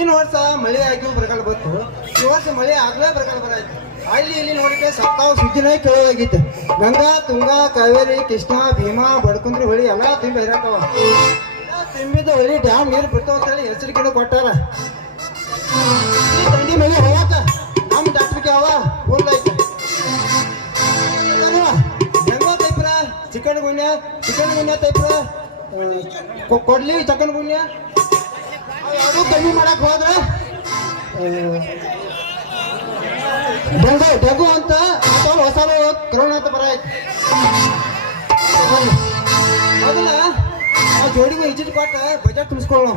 ಹಿಂದಿನ ವರ್ಷ ಮಳೆ ಆಗಿ ಬರಗಾಲ ಬಂತು. ಈ ವರ್ಷ ಮಳೆ ಆಗ್ಲೇ ಬರಗಾಲ ಬರಾಯ್ತು. ಅಲ್ಲಿ ಇಲ್ಲಿ ನೋಡಿದ್ರೆ ಸತ್ತಾವ ಸುದ್ದಿನೇ ಕೇಳೋದಾಗಿತ್ತು. ಗಂಗಾ, ತುಂಗಾ, ಕಾವೇರಿ, ಕೃಷ್ಣ, ಭೀಮಾ, ಬಡ್ಕುಂದ್ರಿ ಹೊಳಿ ಎಲ್ಲ ತುಂಬಿ ಹರಿಯಾಕವ. ತುಂಬಿದ ಹೊಳಿ ಡ್ಯಾಮ್ ನೀರು ಬಿಡ್ತಾವ ಅಂತೇಳಿ ಎಚ್ಚರಿಕೆನೂ ಕೊಟ್ಟಾರ. ಈ ತಂಡಿ ಮಳೆ ಹೋಗಾಕ ನಮ್ಮ ಡಾಕ್ಟ್ರಿಗೆ ಅವ ಊರ್ಲೈತೆ. ಗಂಗಾ ತೈಪ್ರ ಚಿಕನ್ ಗುನ್ಯ ತೈಪ್ರ ಕೊಡ್ಲಿ ಚಿಕನ್ ಗುನ್ಯ ಯಾವುದು ಕಮ್ಮಿ ಮಾಡಕ್ ಹೋದ್ರೆ ಡೆಂಗು ಅಂತ ಅಥವಾ ಹೊಸ ಕರೋನಾ ಅಂತ ಬರಾಯ್ತು. ಮೊದಲ ಜೋಡಿಗೆ ಇಜ್ಜಿಟ್ ಕೊಟ್ಟ ಬಜೆಟ್ ತುಂಬಿಸ್ಕೊಳ್ಳೋಣ.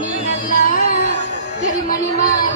ನೀನಲ್ಲ ಕರಿಮಣಿ ಮಾಲ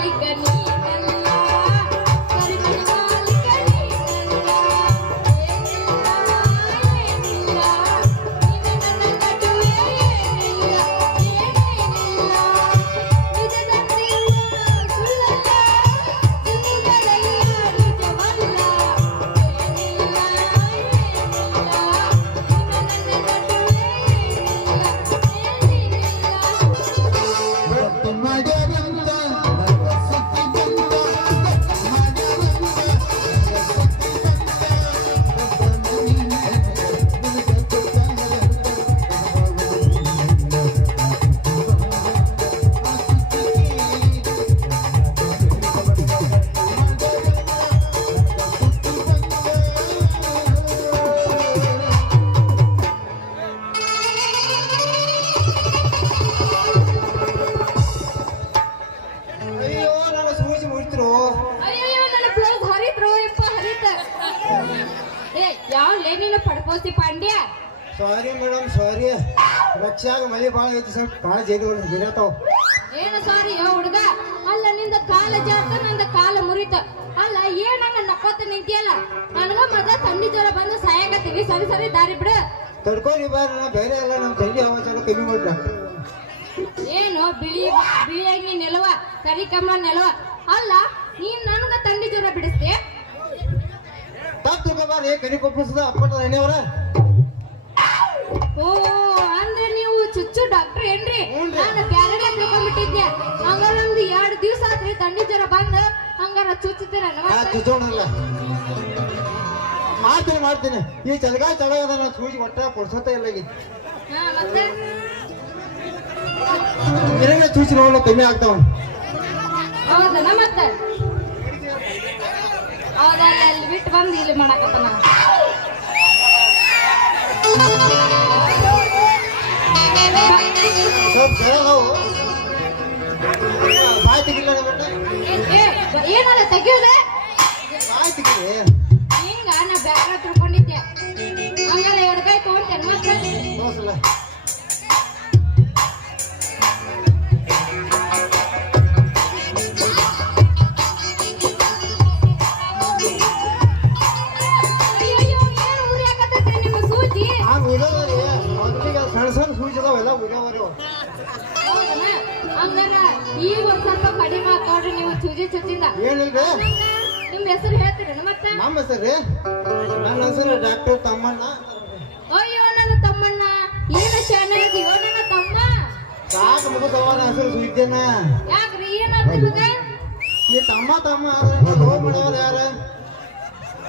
ಪತಿ ಪಾಂಡ್ಯ. Sorry madam sorry. ರಕ್ಷಾಗ ಮಳೆ ಭಾಳ ಐತಿ ಸ್ವಲ್ಪ ಭಾಳ ಜೈತಾವ. ಏನು ಸಾರಿ ಹುಡುಗ? ಅಲ್ಲ ನಿಂದ ಕಾಲ ಜಾತ ನಂದ ಕಾಲ ಮುರಿತ. ಅಲ್ಲ ಏನಂಗ ನಕ್ಕೋತ ನಿಂತಿಯಲ್ಲ? ನನಗ ಮೊದಲ ಥಂಡಿ ಜ್ವರ ಬಂದು ಸಾಯಕತ್ತೀವಿ. ಸರಿ ಸರಿ ದಾರಿ ಬಿಡು. ತಡ್ಕೊರಿ ಬಾರ ಬೇರೆ ಎಲ್ಲ ನಮ್ಮ ತಂಗಿ ಅವಾಜ ಕಮ್ಮಿ ಮಾಡ್ಲ. ಏನು ಬಿಳಿಯಾಗಿ ನೆಲವ ಕರಿ ಕಮ್ಮ ನೆಲವ. ಅಲ್ಲ ನೀನ್ ನನಗ ಥಂಡಿ ಜ್ವರ ಬಿಡಿಸ್ತೆ? ತಪ್ಪು ತಿಳ್ಕೊಬಾರ ಕರಿ ಕೊಪ್ಪಿಸದ ಅಪ್ಪಟ ಎಣ್ಣೆವರ. ಓ ಅಂದ್ರೆ ನೀವು ಚುಚ್ಚು ಡಾಕ್ಟರ್ ಏನ್ರಿ? ನಾನು ಬ್ಯಾರೆಲ್ಲ ತಿಳ್ಕೊಂಡ್ಬಿಟ್ಟಿದ್ದೆ. ಹಂಗಾರ ನಮ್ದು 2 ದಿವಸ ಆತ್ರಿ ಥಂಡಿ ಜ್ವರ ಬಂದ. ಹಂಗಾರ ಚುಚ್ಚುತ್ತೀರ? ಚುಚ್ಚೋಣಲ್ಲ ಮಾಡ್ತೀನಿ. ಈ ಚಳಿಗಾಲ ಚಳಗದ ನಾನು ಸೂಜಿ ಒಟ್ಟ ಕೊಡ್ಸತ್ತ ಇಲ್ಲ ಈಗ. ಮತ್ತೆ ಚೂಚಿ ನೋಡಲ್ಲ ಕಮ್ಮಿ ಆಗ್ತಾವ. ಹೌದನ? ಮತ್ತೆ ಹೌದಾ? ಅಲ್ಲಿ ಬಿಟ್ಟು ಬಂದು ಇಲ್ಲಿ ಮಾಡಕತ್ತನ. ಸ್ವಲ್ಪ ಬೆಳಗವು ಬಾಯ್ ತೆಗಿಲ್ಲ. ಏನಲ್ಲ ತೆಗಿಯೋದೆ? ಬಾಯ್ ತೆಗಿರಿ. ಹಿಂಗ ನಾ ಬ್ಯಾರ ತಿಳ್ಕೊಂಡಿದ್ದೆ. ಹಂಗಾರ ಎಡಗಾಯಿ ತಗೊಂತೇನೆ ಮತ್ತೆ ತೋರ್ಸಲ್ಲ. ಸಣ್ಣ ಸೂಜಿ ಅದಾವೆಲ್ಲ ಉಗ್ಯಾವರಿ. ಹಂಗಾರ ಈಗ ಒಂದ್ ಸ್ವಲ್ಪ ಕಡಿಮೆ ಆತೋಡ್ರಿ ನೀವು ಚುಚ್ಚಿಂದ. ಏನಿಲ್ರಿ? ನಿಮ್ ಹೆಸರು ಹೇಳ್ತೀರಿ ಮತ್ತೆ? ನಮ್ಮ ಹೆಸರು ನನ್ನ ಹೆಸರು ಡಾಕ್ಟರ್ ತಮ್ಮಣ್ಣ. ಅಯ್ಯೋ ನನ್ನ ತಮ್ಮಣ್ಣ, ಏನು ಚೆನ್ನಾಗಿದೀಯೋ ನನ್ನ ತಮ್ಮ. ಸಾಕು ಮುಗಿದವ. ನನ್ನ ಹೆಸರು ಸುಜ್ಜನ. ಯಾಕ್ರಿ ಏನಾರ ನಿಮಗ? ಈ ತಮ್ಮ ಲವ್ ಮಾಡವ್ರ ಯಾರ?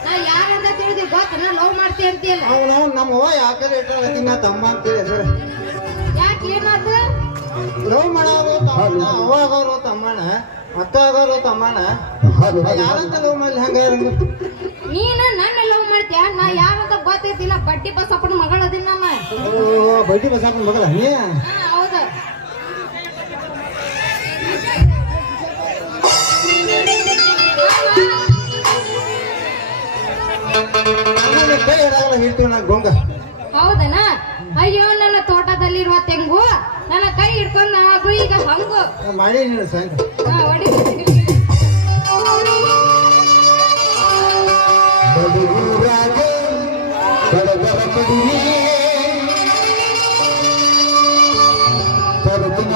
ನಾ ಯಾರಂತ ತಿಳಿದಿ ಗೊತ್ತನ? ಲವ್ ಮಾಡ್ತಿ ಅಂತೀಯಲ್ಲ. ನಾವು ನಮ್ಮವ್ವ ಯಾಕಂದ್ರೆ ಇಟ್ಟ ನಾ ತಮ್ಮ ಅಂತೇಳಿ ಹೆಸರು. ಯಾಕೆ ಏನಾದ್ರು? ಲವ್ ಮಾಡೋರು ತಮ್ಮಣ್ಣ, ಅವ್ವ ಆಗೋರು ತಮ್ಮಣ್ಣ, ಅಕ್ಕ ಆಗೋರು ತಮ್ಮಣ್ಣ. ಯಾರಂತ ಲವ್ ಮಾಡ್ಲಿ? ಹಂಗ ನೀನು ನನ್ನ ಲವ್ ಮಾಡ್ತೀಯ? ನಾ ಯಾರಂತ ಗೊತ್ತೈತಿಲ್ಲ. ಬಡ್ಡಿ ಬಸಪ್ಪನ ಮಗಳದಿನ ನಮ್ಮ. ಬಡ್ಡಿ ಬಸಪ್ಪನ ಮಗಳ ನೀ? ಹೌದು. ಕೈ ಹಿಡಾಗಲ್ಲ ಹೇಳ್ತೀವಿ ನಾನು ಗೊಂಗ. ಹೌದನ? ಅಯ್ಯೋ ನನ್ನ ತೋಟದಲ್ಲಿರುವ ತೆಂಗು ನನ್ನ ಕೈ ಹಿಡ್ಕೊಂಡ್ ನಾವು ಈಗ ಹಂಗು ಮಾಡಿ ನೀನು ಸಾಯಂಕ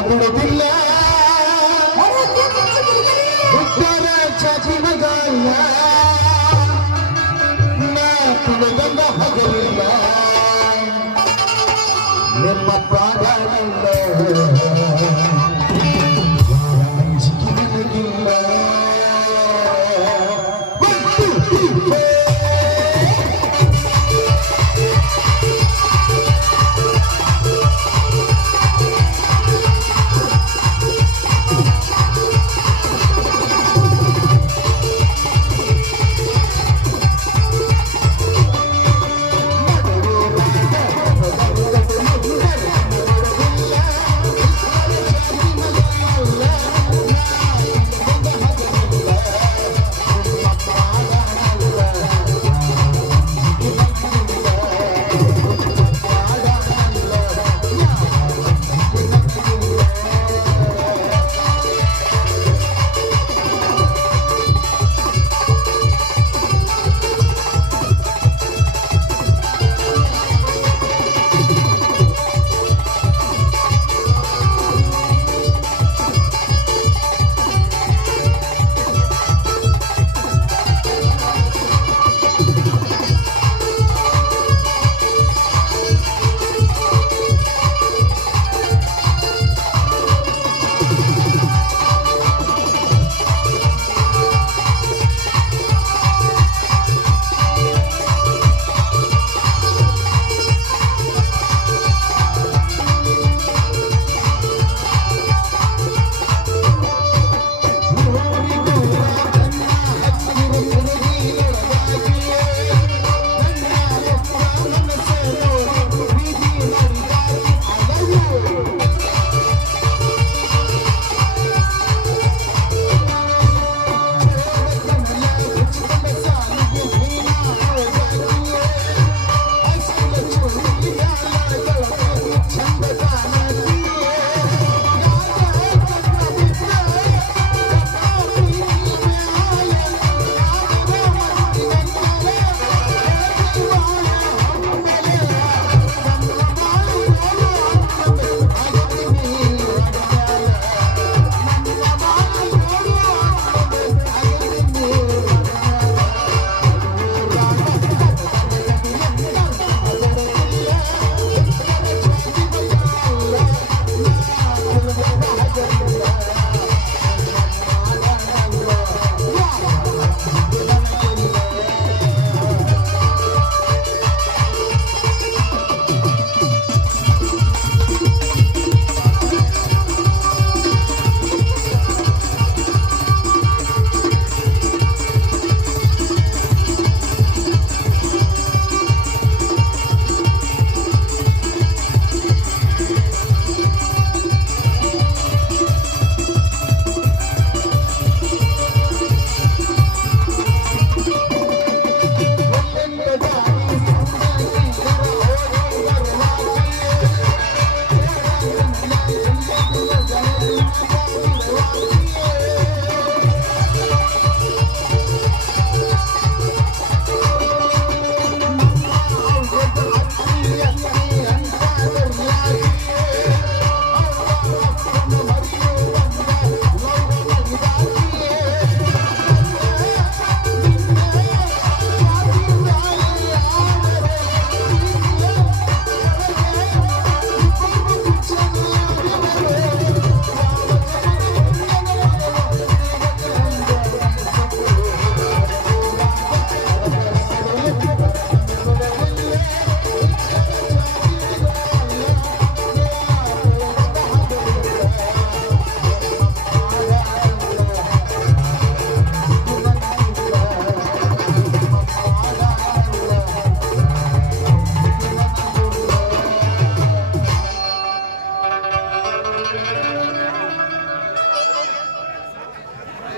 ಬಿಡುವುದಿಲ್ಲ ಉತ್ತರ ಚಾಚಿ ಮಗಲ್ಲ ನಾ ತಿಳಿದಂಗ ಹಗಲಿಲ್ಲ ನಿಮ್ಮ ಪಾದಲ್ಲ ಜಿಗಿದಿಲ್ಲ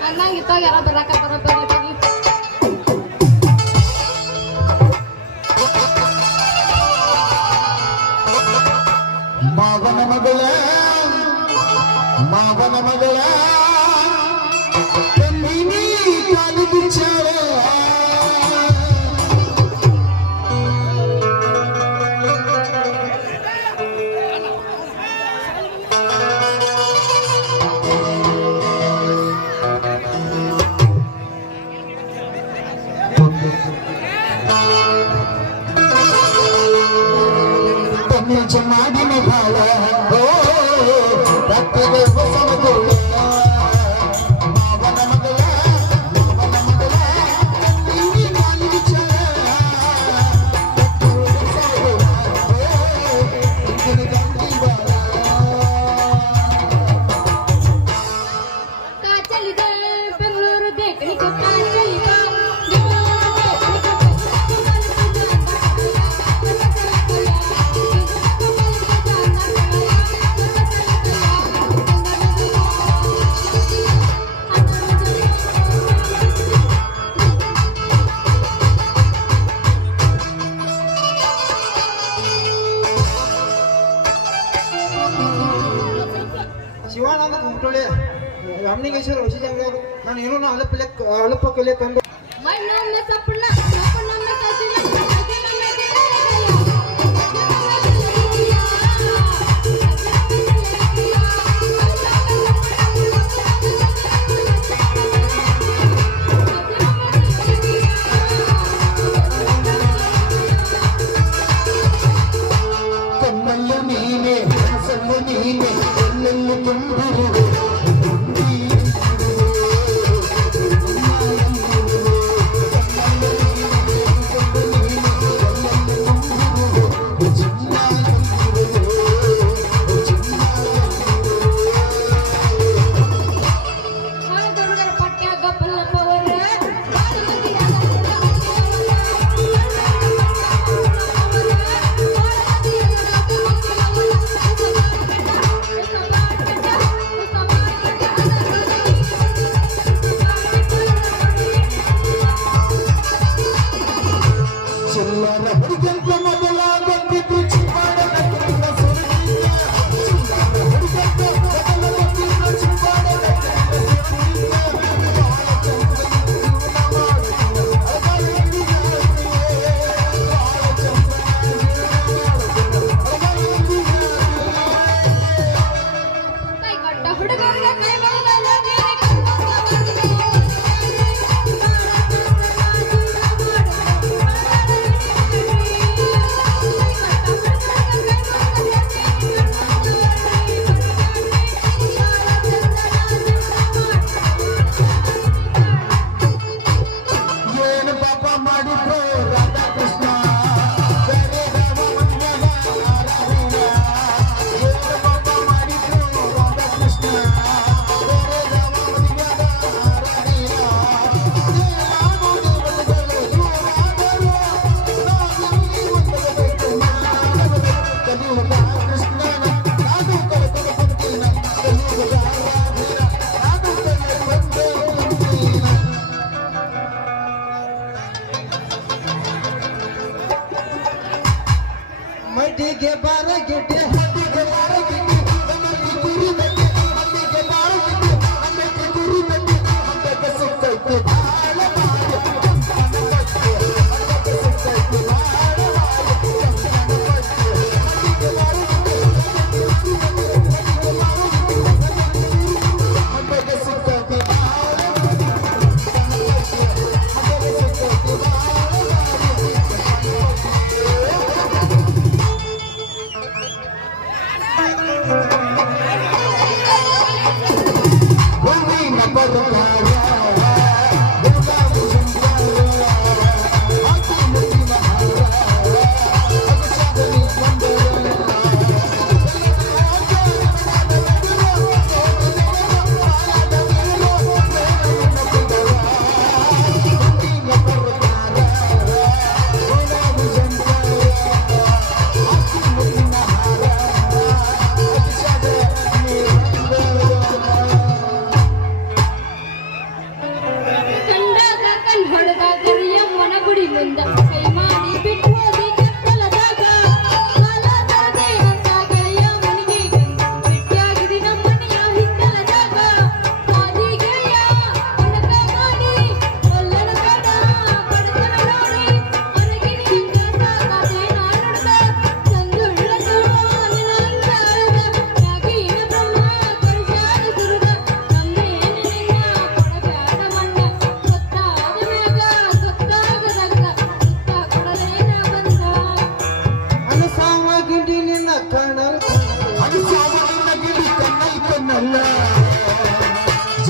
ನನ್ನಂಗ ಇತ್ತಾಗ ಯಾರ ಬರಾಕತ್ತಾರ ಬರ್ಲಿ ಬರ್ಲಿ ಮಾವನ ಮಗಳ ನೀ ಕಾಲು ಬಿಚ್ಚಾವ ಮಾಡಿನ ಭಾವ ಓ ರಕ್ತದ ಸಮತೋಲ ಮಾವನ ಮಗಳ ನೀ ಕಾಲು ಬಿಚ್ಚಾವ ಕಾಚಲಿದ ಬೆಂಗಳೂರು ಬೇಕರಿ ಕಾಚಲಿದ ಶಿವಾನಂದ ಕುಮಟೋಳಿ ರಾಮಲಿಂಗೇಶ್ವರ ಹೊಸ ಜಂಗ ನಾನು ಏನೋ ಅಲ್ಪ ಕಲೆ ಕಂಡು ಮಣ್ಣೊಮ್ಮೆ ಸಪ್ಪಣ್ಣ ಸಪ್ಪಣ್ಣೊಮ್ಮೆ ಕಸಿನ ಕಸಿನೊಮ್ಮೆ ಗೆಳೆಯ ಕಣ್ಣಲ್ಲ ನೀನೆ ಮನಸ್ಸಲ್ಲ ನೀನೆ ಎಲ್ಲೆಲ್ಲ ತುಂಬಿರುವೆ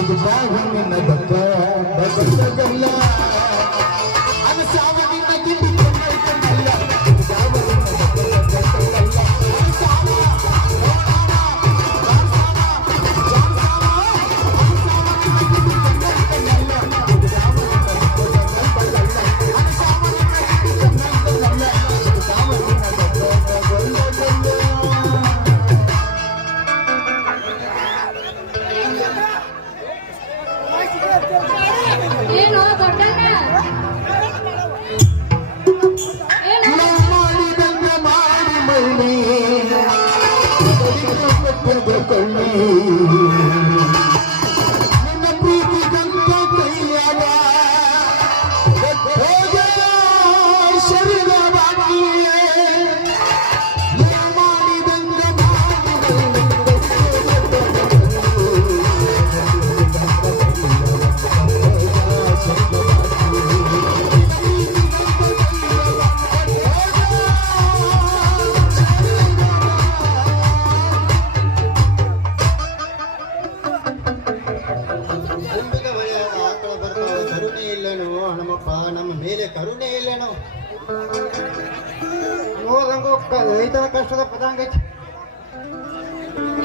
ಸಿಗ್ತಾವು ನಿನ್ನ ಬಕ್ಕ ಬಗ್ಗಲ್ಲ ಅದು ಸಾವಿನ ಗಿಂಡಿ ಕೊಂಡಲ್ಲ ಸಿಗ್ತಾವು ನಿನ್ನ ಬಕ್ಕ ಬಗ್ಗಲ್ಲ ಅದು ಸಾವ ಏನು ದೊಡ್ಡಣ್ಣ ಏನು ಮಾಡಿದಂಗ ಮಾಡಿ ಮಳ್ಳಿ ಕೊಳ್ಳಿ ನಿನ್ನ ಪ್ರೀತಿ ಗಂಟ ಕೈಯಾಗ ಶರೀರ ಮಾಡಿದಂಗ ತುಂಬಿದ ವಲಯದ ಆಕಳ ಬರ್ತಾವೆ ಕರುಣೆ ಇಲ್ಲನು ಹಣಮಪ್ಪ ನಮ್ಮ ಮೇಲೆ ಕರುಣೆ ಇಲ್ಲನು ನೋದಂಗು ರೈತರ ಕಷ್ಟದ ಪದಾಂಗ ಐತಿ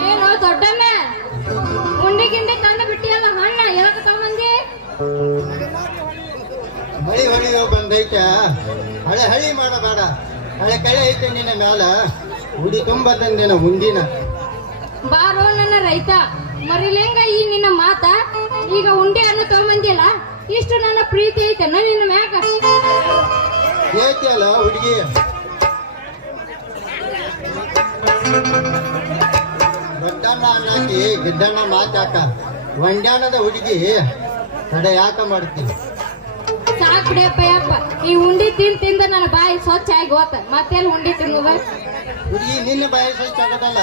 ಏನು ದೊಡ್ಡಣ್ಣ ಉಂಡಿ ಗಿಂಡಿ ತಂದು ಬಿಟ್ಟಿಯಲ್ಲ ಹಣ್ಣ ಯಾಕೆ ತಗೊಂಡಿ ಮಳಿ ಹೊಳಿಯೋ ಬಂದೈತ ಹಳೆ ಹಳಿ ಮಾಡಬೇಡ ಹಳೆ ಕಳೆ ಐತೆ ನಿನ್ನ ಮ್ಯಾಲ ಉಡಿ ತುಂಬ ತಂದಿನ ಮುಂದಿನ ಬಾರೋ ನನ್ನ ರೈತ ಮರಿಲೇಂಗ ಈ ನಿನ್ನ ಮಾತ ಈಗ ಉಂಡೆ ಅನ್ನು ತಗೊಂಬಂದಿಲ್ಲ ಇಷ್ಟು ನನ್ನ ಪ್ರೀತಿ ಐತೆನ ನಿನ್ನ ಮ್ಯಾಗ ಹೇಳ್ತಿಯಲ್ಲ ಹುಡುಗಿ ದೊಡ್ಡಣ್ಣ ಅನ್ನಕ್ಕೆ ಗಿಡ್ಡಣ್ಣ ಮಾತಾಕ ವಂಡ್ಯಾಣದ ಹುಡುಗಿ ತಡೆ ಯಾಕ ಮಾಡ್ತೀನಿ ಸಾಕ್ ಬಿಡಪ್ಪ ಯಪ್ಪ ಈ ಉಂಡಿ ತಿಂದ ನನ್ನ ಬಾಯಿ ಸ್ವಚ್ಛ ಆಗಿ ಹೋತ ಮತ್ತೆಲ್ಲಿ ಉಂಡಿ ತಿನ್ನೋದ ಹುಡುಗಿ ನಿನ್ನ ಬಾಯಿ ಸ್ವಚ್ಛ ಆಗೋದಲ್ಲ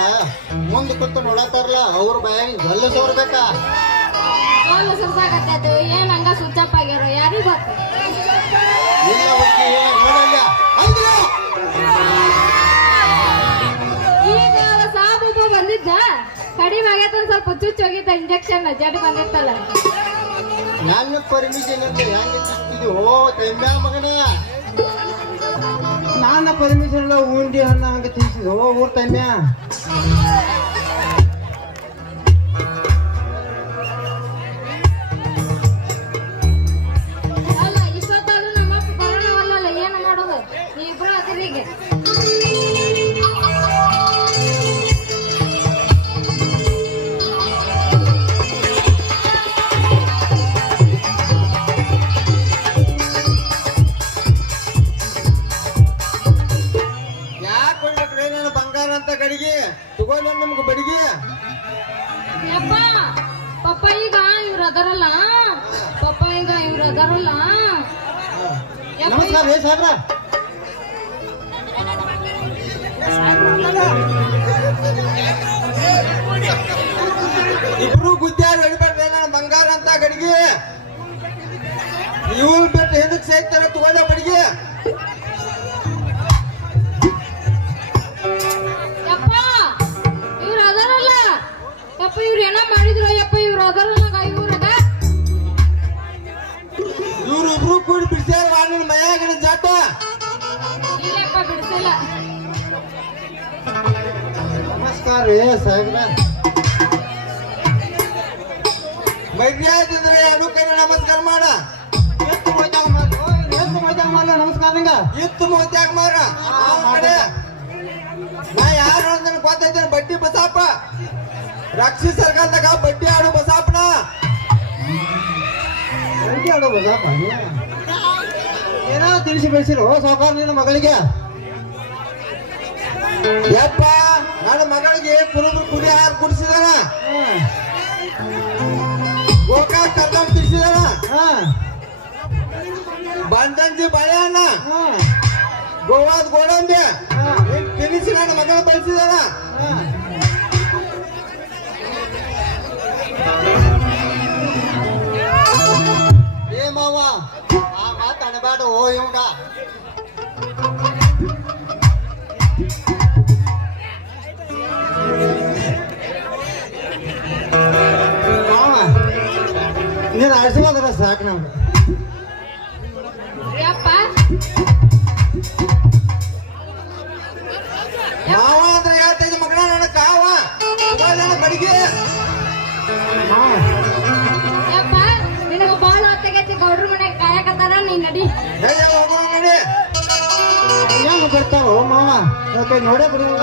ಮುಂದೆ ಕೂತು ನೋಡತ್ತಾರಲ್ಲ ಅವ್ರ ಬಾಯಿ ಜಲ್ಲ ಸೋರ್ಬೇಕಾ ಕಾಲು ಸುರ್ಸಾಕತ್ತದು ಏನ್ ಹಂಗ ಸ್ವಿಚ್ ಆಗ್ಯಾರ ಯಾರಿಗ್ ಗೊತ್ತ ಇಲ್ಲ ಹುಡುಗಿ ನೋಡಲ್ಲ ಅಂದ್ರು. ಈಗ ಸಾಬು ಬಂದಿದ್ದ ಕಡಿಮೆ ಆಗೈತ ಒಂದ್ ಸ್ವಲ್ಪ ಚುಚ್ಚು ಹೋಗಿದ್ದ ಇಂಜೆಕ್ಷನ್ ಜಡ್ ಬಂದಿತ್ತಲ್ಲ ನನ್ನ ಪರ್ಮಿಷನ್ ಅಂತ ಹೆಂಗೆ ಸಿಗ್ತಿದ್ವಿ ಓ ತೆಮ್ಮ್ಯಾ ಮಗನ ನನ್ನ ಪರ್ಮಿಷನ್ ಎಲ್ಲ ಉಂಡಿ ಹಣ್ಣ ಹಂಗೆ ತಿನ್ಸಿದ್ ಓ ಊರ್ ತೆಮ್ಮ್ಯಾ ಅಲ್ಲ ಇಷ್ಟೊತ್ತಾದ್ರೂ ನಮ್ಮಪ್ಪ ಬರೋಣವಲ್ಲ ಏನ ಮಾಡೋದು ಇಬ್ರು ಅದರಿಗೆ ಯಾಕೆ ಕೊಡ್ಬೇಕ್ರಿ ನಾನು ಬಂಗಾರ ಅಂತ ಗಡಿಗೆ ತಗೋಲ್ಲ ನಮ್ಗೆ ಬಡಿಗೆ ಯಪ್ಪ ಪಪ್ಪ ಈಗ ಇವ್ರು ಅದರಲ್ಲ ಪಪ್ಪ ಈಗ ಇವ್ರು ಅದರಲ್ಲ ಯಪ್ಪ ನಮಸ್ಕಾರ ರೀ ಸಾಹೇಬ್ರ ಇಬ್ರು ಗುದ್ದಾಡಿ ಹೊಡಿಬೇಡ್ರಿ ನಾನು ಬಂಗಾರ ಅಂತ ಗಡಿಗೆ ಇವ್ರು ಬಿಟ್ಟು ಹಿಂದಕ್ಕೆ ಸೇರ್ತಾರ ತಗೋಲ್ಲ ಬಡಿಗೆ ಯಪ್ಪ ಇವ್ರು ಅದರಲ್ಲ ಯಪ್ಪ ಇವ್ರು ಏನೋ ಮಾಡಿದ್ರು ಯಪ್ಪ ಇವ್ರು ಅದರಲ್ಲ ಇವ್ರಾಗ ಇವ್ರು ಇಬ್ರು ಕೂಡಿ ಬಿಡ್ಸ್ಯಾರ ವಾಣಿನ ಮೈಯಾಗಿನ ಜಾಟ ಇಲ್ಲಪ್ಪ ಬಿಡಿಸಿಲ್ಲ ನಮಸ್ಕಾರ ರೀ ಸಾಹೇಬ್ರ ಮರ್ಯಾದ್ರೆ ಅಡು ಕೈ ನಮಸ್ಕಾರ ಮಾಡ ಎತ್ತು ಮೋತ್ಯಾಗ ಮಾಡ ನಮಸ್ಕಾರ ನಿಂಗ ಎತ್ತು ಮೋತ್ಯಾಗ ಮಾಡ ಕಡೆ ನಾ ಯಾರು ಅಂತ ಗೊತ್ತೈತೆ ಬಡ್ಡಿ ಬಸಾಪ ರಕ್ಷಿ ಸರ್ಕಾರದಾಗ ಬಡ್ಡಿ ಆಡು ಬಸಾಪನ ಬಡ್ಡಿ ಆಡು ಬಸಾಪ ಏನೋ ತಿಳಿಸಿ ಬೆಳೆಸಿರು ಸಾವುಕಾರ ನಿನ್ನ ಮಗಳಿಗೆ ಯಪ್ಪ ನನ್ನ ಮಗಳಿಗೆ ಕುರುಬರು ಕುಡಿ ಆಹಾರ ಕುಡಿಸಿದಾನ ಗೋಕಾಕ್ ಕರ್ನಾಟಕ ತಿರ್ಸಿದಾನ ಬಂದಂಜಿ ಬಾಳೆಹಣ್ಣ ಗೋವಾದ ಗೋಡಂಬಿ ತಿನಿಸಿ ನನ್ನ ಮಗಳ ಬಳಸಿದಾನ ಏ ಮಾವ ಆ ಮಾತಾಡಬೇಡ ಓ ಇವಂಗ ಮಾವ ನೀನು ಆಡ್ಸೋದ್ರ ಸಾಕು ನಮ್ಗೆ. ಯಪ್ಪ ಮಾವ ಅಂದ್ರೆ ಹೇಳ್ತೈತಿ ಮಗನ ನನ್ನ ಕಾವ ನನ್ನ ಬಡಿಗೆ ಯಪ್ಪ ನಿನಗ ಬಾಳ ಹೊತ್ತಾಗೈತಿ ಗೌಡ್ರ ಮನೆಗೆ ಕಾಯಕತ್ತಾರ ನೀ ನಡಿ ಹೋಗೋಣ ನೋಡಿ ಹೆಂಗ ಬರ್ತಾವ ಮಾವ ನೋಡೇ ಬಿಡುವ